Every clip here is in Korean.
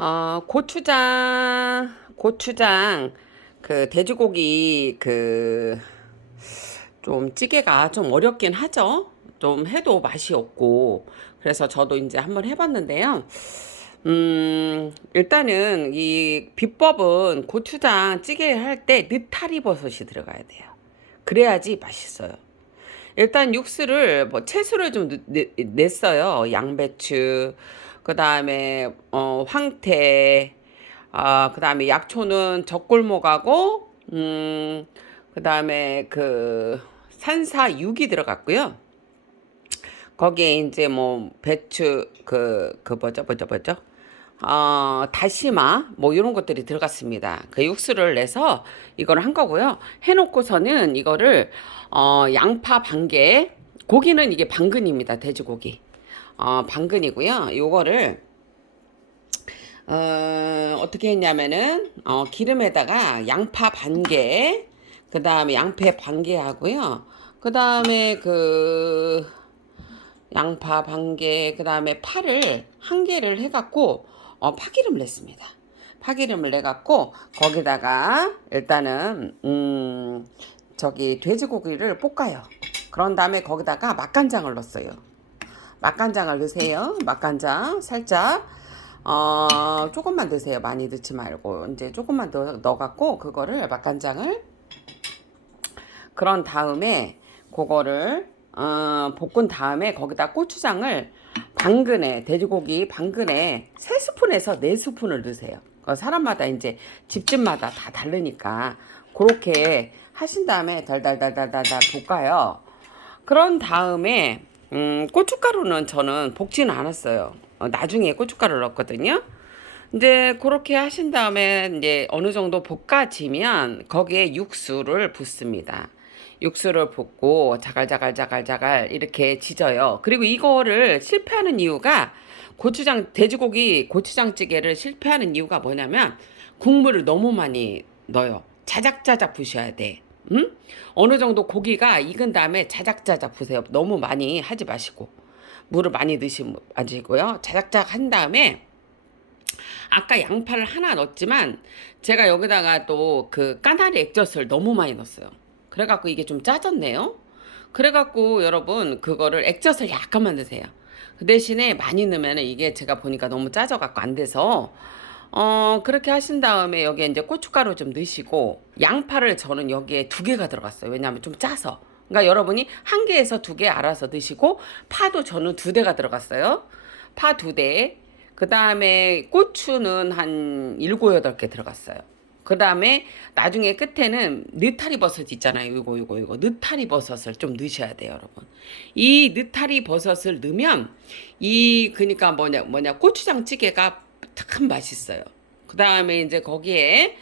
어, 고추장, 고추장, 그 돼지고기 그 좀 찌개가 좀 어렵긴 하죠. 좀 해도 맛이 없고. 그래서 저도 이제 한번 해봤는데요. 음, 일단은 이 비법은 고추장 찌개 할 때 느타리 버섯이 들어가야 돼요. 그래야지 맛있어요. 일단 육수를 뭐 채소를 좀 냈어요. 양배추, 그 다음에 어, 황태, 아, 그 다음에 약초는 젖골목하고, 음, 그 다음에 그 산사 육이 들어갔고요. 거기에 이제 뭐 배추 그그 뭐죠 뭐죠 뭐죠 어 다시마 뭐 이런 것들이 들어갔습니다. 그 육수를 내서 이걸 한 거고요. 해놓고서는 이거를 어 양파 반 개 고기는 이게 방근입니다. 돼지고기 어 방근이고요. 요거를 어 어떻게 했냐면은 어 기름에다가 양파 반 개 그 다음에 양파 반 개 하고요. 그 다음에 그 양파 반 개, 그 다음에 파를 한 개를 해갖고 어, 파기름을 냈습니다. 파기름을 내갖고 거기다가 일단은 음 저기 돼지고기를 볶아요. 그런 다음에 거기다가 맛간장을 넣었어요. 맛간장을 넣으세요. 맛간장 살짝 어 조금만 넣으세요. 많이 넣지 말고 이제 조금만 넣어 넣어갖고 그거를 맛간장을 그런 다음에 그거를 어, 볶은 다음에 거기다 고추장을 당근에 돼지고기 당근에 세 스푼에서 네 스푼을 넣으세요. 그 사람마다 이제 집집마다 다 다르니까 그렇게 하신 다음에 달달달달달달 볶아요. 그런 다음에 음, 고춧가루는 저는 볶지는 않았어요. 어, 나중에 고춧가루를 넣었거든요. 이제 그렇게 하신 다음에 이제 어느 정도 볶아지면 거기에 육수를 붓습니다. 육수를 붓고 자갈자갈자갈자갈 이렇게 지져요. 그리고 이거를 실패하는 이유가 고추장 돼지고기 고추장찌개를 실패하는 이유가 뭐냐면 국물을 너무 많이 넣어요. 자작자작 부셔야 돼. 응? 어느 정도 고기가 익은 다음에 자작자작 부세요. 너무 많이 하지 마시고 물을 많이 넣으시 마시고요. 자작자작 한 다음에 아까 양파를 하나 넣었지만 제가 여기다가 또 그 까나리 액젓을 너무 많이 넣었어요. 그래갖고 이게 좀 짜졌네요. 그래갖고 여러분 그거를 액젓을 약간만 넣으세요. 그 대신에 많이 넣으면 이게 제가 보니까 너무 짜져갖고 안 돼서 어 그렇게 하신 다음에 여기에 이제 고춧가루 좀 넣으시고 양파를 저는 여기에 두 개가 들어갔어요. 왜냐하면 좀 짜서. 그러니까 여러분이 한 개에서 두 개 알아서 넣으시고 파도 저는 두 대가 들어갔어요. 파 두 대. 그 다음에 고추는 한 일곱 여덟 개 들어갔어요. 그 다음에 나중에 끝에는 느타리 버섯 있잖아요. 이거 이거 이거 느타리 버섯을 좀 넣으셔야 돼요, 여러분. 이 느타리 버섯을 넣으면 이 그러니까 뭐냐 뭐냐 고추장 찌개가 참 맛있어요. 그 다음에 이제 거기에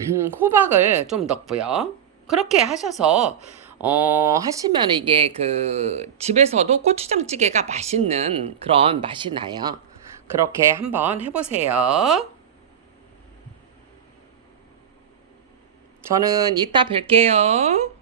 호박을 좀 넣고요. 그렇게 하셔서 어 하시면 이게 그 집에서도 고추장 찌개가 맛있는 그런 맛이 나요. 그렇게 한번 해보세요. 저는 이따 뵐게요.